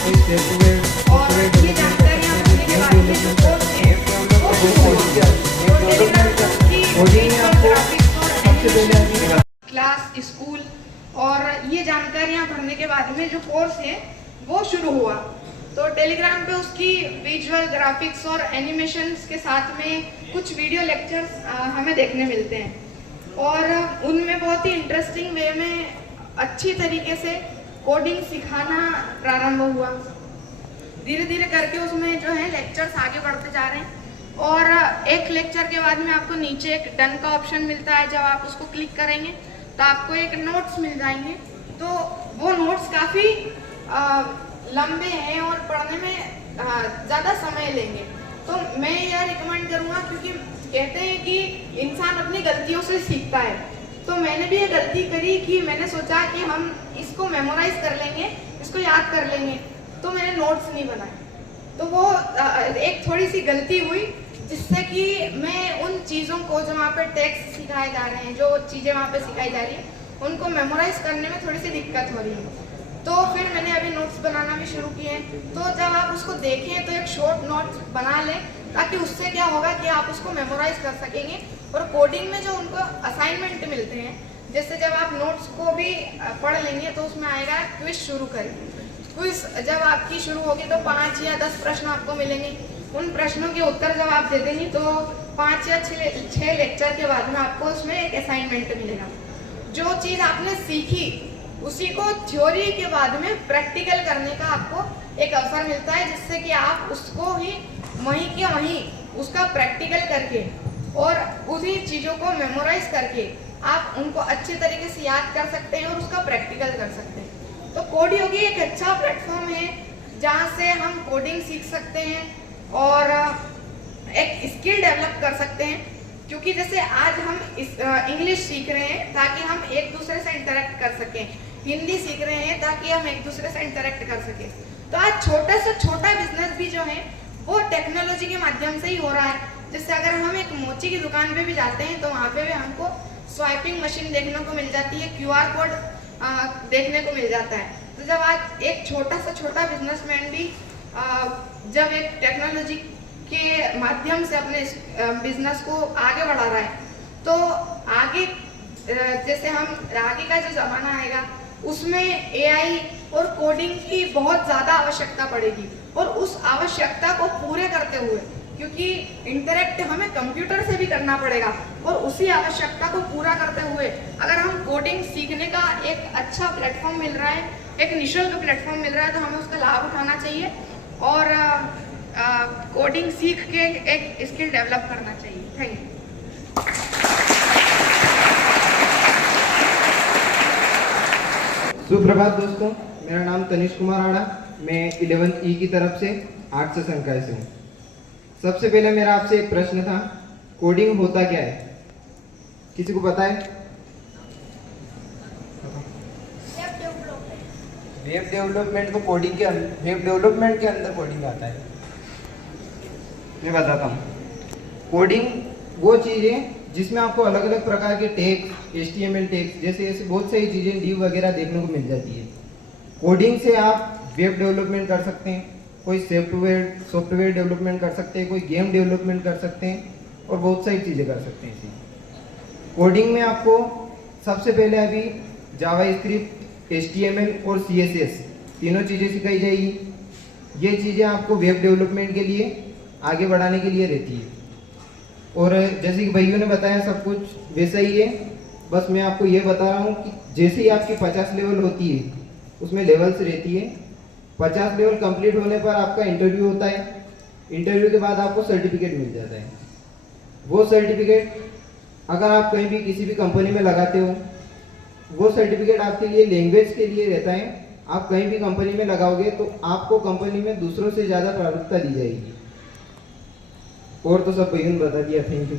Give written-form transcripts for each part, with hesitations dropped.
कोई सॉफ्टवेयर और ये जानकारियाँ भरने के बाद में जो कोर्स है वो शुरू होगा। तो टेलीग्राम की विजुअल ग्राफिक्स और एनिमेशन क्लास, स्कूल और ये जानकारियाँ भरने के बाद में जो कोर्स है वो शुरू हुआ। तो टेलीग्राम पे उसकी विजुअल ग्राफिक्स और एनिमेशंस के साथ में कुछ वीडियो लेक्चर्स हमें देखने मिलते हैं और उनमें बहुत ही इंटरेस्टिंग वे में अच्छी तरीके से कोडिंग सिखाना प्रारंभ हुआ। धीरे धीरे करके उसमें जो है लेक्चर्स आगे बढ़ते जा रहे हैं और एक लेक्चर के बाद में आपको नीचे एक डन का ऑप्शन मिलता है। जब आप उसको क्लिक करेंगे तो आपको एक नोट्स मिल जाएंगे। तो वो नोट्स काफ़ी लंबे हैं और पढ़ने में ज़्यादा समय लेंगे। तो मैं यह रिकमेंड करूँगा, क्योंकि कहते हैं कि इंसान अपनी गलतियों से सीखता है। तो मैंने भी ये गलती करी कि मैंने सोचा कि हम इसको मेमोराइज कर लेंगे, इसको याद कर लेंगे, तो मैंने नोट्स नहीं बनाए। तो वो एक थोड़ी सी गलती हुई, जिससे कि मैं उन चीज़ों को जो वहाँ पे टेक्स्ट सिखाए जा रहे हैं, जो चीज़ें वहाँ पे सिखाई जा रही हैं, उनको मेमोराइज करने में थोड़ी सी दिक्कत हो रही है। तो फिर मैंने अभी नोट्स बनाना भी शुरू किए हैं। तो जब आप उसको देखें तो एक शॉर्ट नोट्स बना लें, ताकि उससे क्या होगा कि आप उसको मेमोराइज कर सकेंगे। और कोडिंग में जो उनको असाइनमेंट मिलते हैं, जैसे जब आप नोट्स को भी पढ़ लेंगे तो उसमें आएगा क्विज शुरू करें। क्विज जब आपकी शुरू होगी तो 5 या 10 प्रश्न आपको मिलेंगे। उन प्रश्नों के उत्तर जब आप दे देंगे तो 5 या 6 लेक्चर के बाद में आपको उसमें एक असाइनमेंट मिलेगा। जो चीज़ आपने सीखी उसी को थ्योरी के बाद में प्रैक्टिकल करने का आपको एक अवसर मिलता है, जिससे कि आप उसको ही वहीं के वहीं उसका प्रैक्टिकल करके और उसी चीज़ों को मेमोराइज करके आप उनको अच्छे तरीके से याद कर सकते हैं और उसका प्रैक्टिकल कर सकते हैं। तो कोडियोगी एक अच्छा प्लेटफॉर्म है जहाँ से हम कोडिंग सीख सकते हैं और एक स्किल डेवलप कर सकते हैं। क्योंकि जैसे आज हम इंग्लिश सीख रहे हैं ताकि हम एक दूसरे से इंटरेक्ट कर सकें, हिंदी सीख रहे हैं ताकि हम एक दूसरे से इंटरेक्ट कर सकें। तो आज छोटे से छोटा बिजनेस भी जो है वो टेक्नोलॉजी के माध्यम से ही हो रहा है। जैसे अगर हम एक मोची की दुकान पे भी जाते हैं तो वहाँ पे भी हमको स्वाइपिंग मशीन देखने को मिल जाती है, QR कोड देखने को मिल जाता है। तो जब आज एक छोटा से छोटा बिजनेसमैन भी जब एक टेक्नोलॉजी के माध्यम से अपने बिजनेस को आगे बढ़ा रहा है, तो आगे जैसे हम आगे का जो ज़माना आएगा उसमें AI और कोडिंग की बहुत ज़्यादा आवश्यकता पड़ेगी। और उस आवश्यकता को पूरे करते हुए, क्योंकि इंटरेक्ट हमें कंप्यूटर से भी करना पड़ेगा, और उसी आवश्यकता को पूरा करते हुए अगर हम कोडिंग सीखने का एक अच्छा प्लेटफॉर्म मिल रहा है, एक निःशुल्क प्लेटफॉर्म मिल रहा है, तो हमें उसका लाभ उठाना चाहिए और कोडिंग सीख के एक स्किल डेवलप करना चाहिए। Thank you. सुप्रभात दोस्तों, मेरा नाम तनिष कुमार आड़ा, मैं 11th E की तरफ से आर्ट्स संकाय से हूँ। सबसे पहले मेरा आपसे एक प्रश्न था, कोडिंग होता क्या है? किसी को पता है? वेब डेवलपमेंट तो कोडिंग के वेब डेवलपमेंट के अंदर कोडिंग आता है। मैं बताता हूँ। कोडिंग वो चीज़ है जिसमें आपको अलग अलग प्रकार के टैग्स, HTML टैग्स जैसे ऐसे बहुत सारी चीज़ें div वगैरह देखने को मिल जाती है। कोडिंग से आप वेब डेवलपमेंट कर सकते हैं, कोई सॉफ्टवेयर डेवलपमेंट कर सकते हैं, कोई गेम डेवलपमेंट कर सकते हैं और बहुत सारी चीज़ें कर सकते हैं इसी। कोडिंग में आपको सबसे पहले अभी जावास्क्रिप्ट, HTML और CSS तीनों चीज़ें सिखाई जाएगी। ये चीज़ें आपको वेब डेवलपमेंट के लिए आगे बढ़ाने के लिए रहती है। और जैसे कि भाइयों ने बताया सब कुछ वैसा ही है, बस मैं आपको ये बता रहा हूँ कि जैसे ही आपकी 50 लेवल होती है उसमें लेवल्स रहती है। 50 लेवल कंप्लीट होने पर आपका इंटरव्यू होता है। इंटरव्यू के बाद आपको सर्टिफिकेट मिल जाता है। वो सर्टिफिकेट अगर आप कहीं भी किसी भी कंपनी में लगाते हो, वो सर्टिफिकेट आपके लिए लैंग्वेज के लिए रहता है। आप कहीं भी कंपनी में लगाओगे तो आपको कंपनी में दूसरों से ज़्यादा प्राथमिकता दी जाएगी। और तो सब भाइयों ने बता दिया। Thank you.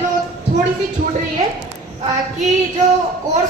जो थोड़ी सी छूट रही है कि जो कोर्स